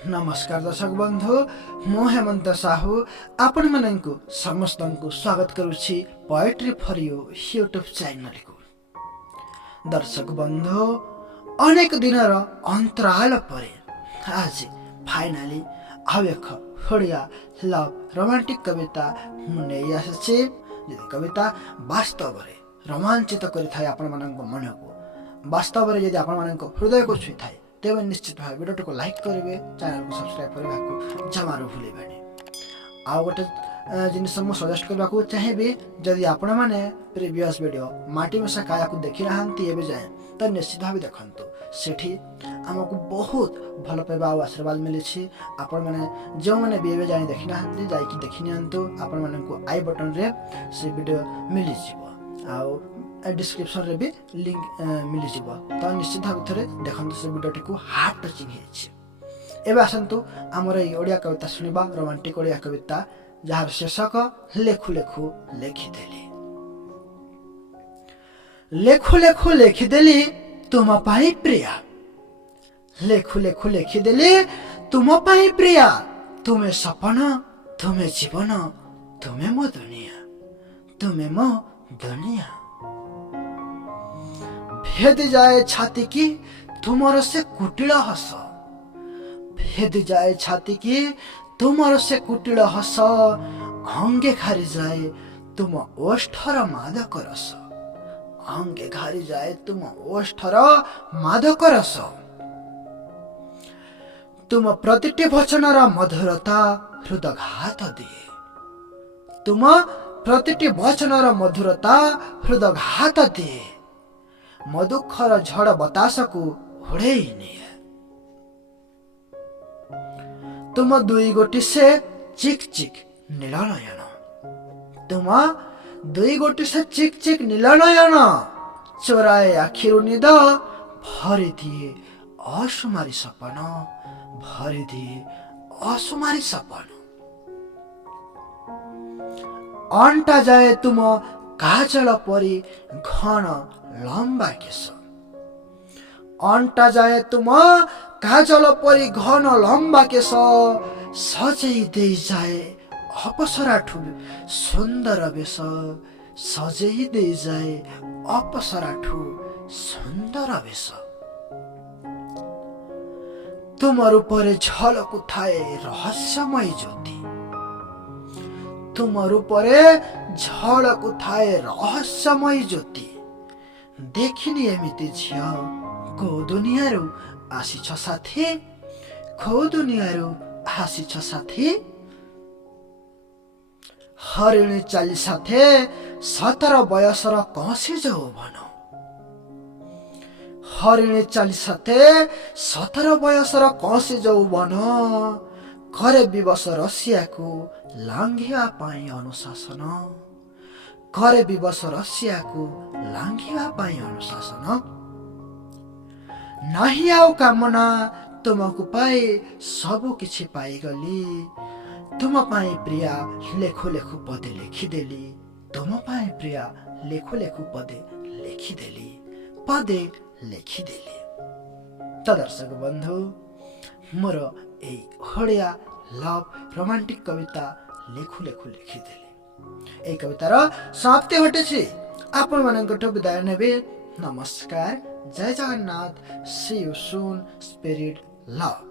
नमस्कार दर्शक बंधु मु हेमंत साहू आपण माननकु समस्तंकु स्वागत करुछि poetry for you YouTube channel को। दर्शक बंधु अनेक दिनर अंतराल परे आज फाइनली आउ एक ओडिया लव रोमांटिक कविता मुने आसे। कविता वास्तव रे रोमांचित करिथाय आपण माननक मन को, वास्तव रे यदि आपण माननक हृदय को छुईथाय तेज निश्चित भाव वीडियो को लाइक करेंगे, चैनल को सब्सक्राइब करने को जमारू भूलें। आउ गोटे जिनस मुझे सजेस्ट करने को चाहिए, जदि आपण मैंने प्रीवियस वीडियो माटी मिशा काया को देखी ना एवं जाए तो निश्चित भाव देखु सेठी आमको बहुत भल पाइबा और आशीर्वाद मिली। आपण मैंने जो मैंने भी एवं जाए देखी ना जाकि देखी नियंतु आपण मानक आई बटन रे से वीडियो मिल जाओ डिस्क्रिप्शन रे भी लिंक मिल जाव। तो निश्चित भाव थे देखते से वीडियोटी को हार्ट टचिंग है। आसतु आमर ये ओडिया कविता शुणा, रोमांटिक ओडिया कविता जार शीर्षक लेखु लेखु लेखिदेली। लेखु लेखु लेखिदेली तुम पाई प्रिया, लेखु लेखु लेखिदेली तुम पाई प्रिया। तुम्हें सपन, तुम्हें जीवन, तुम्हें मो दुनिया, तुम्हें मो दुनिया। भेद जाए छाती की तुमर से कुटिल हस, भेद जाए छाती की तुमर से कुटिल हस। अंगे घारी जाए तुम ओष्ठर मादक रस, अंगे घारी जाए तुम ओष्ठर मादक रस। तुम प्रतिटी वचनर मधुरता हृदघात दिए, तुम प्रतिटी वचनर मधुरता हृदघात दिए। मधुखर झड़ बतास को उड़े निये। तुम दुई गोटी से चिक चिक नीलनयन, तुम दुई गोटी से चिक चिक नीलनयन। चोराए आखिरु निद भरी दिए असुमारी सपन, भरी दिए असुमारी सपन। अंटा जाए तुम काजल परी घन लंबा केश, अंटा जाए तुम काजल परी घन लंबा केश। सजई दे जाए अपसराठू सुंदर बेश, सजई दे जाए अपसराठू सुंदर बेश। तुम रूपरे झलकु थाए रहस्यमय ज्योति, तुम रूपरे झलकु थाए रहस्यमय ज्योति। देखिनी एमिति झियो को दुनियारू आसीछ साथी, को दुनियारू आसीछ साथी। हरिणी चाली साथे 17 बयसर कौसी यौवन, हरिणी चाली साथे 17 बयसर कौसी यौवन। करे विवश रसिया को लांघिया पाई अनुशासन, करे विवश रसिया को लांघिया पाई अनुशासन। नहीं आउ कामना तुमको पाए सबु किछि पाई गली। तुम पाई प्रिया लेखु लेखु पदे लिखिदेली, तुम पाई प्रिया लेखु लेखु पदे लिखिदेली, पदे लिखिदेली। तो दर्शक बंधु मोर ए ओडिया लव रोमांटिक कविता लेखु लेखु लिखिदेली ए कवितार समाप्ति घटे। आपण मानक विदाय नेबे। नमस्कार, जय जगन्नाथ, सी यू सून, स्पिरिट लव।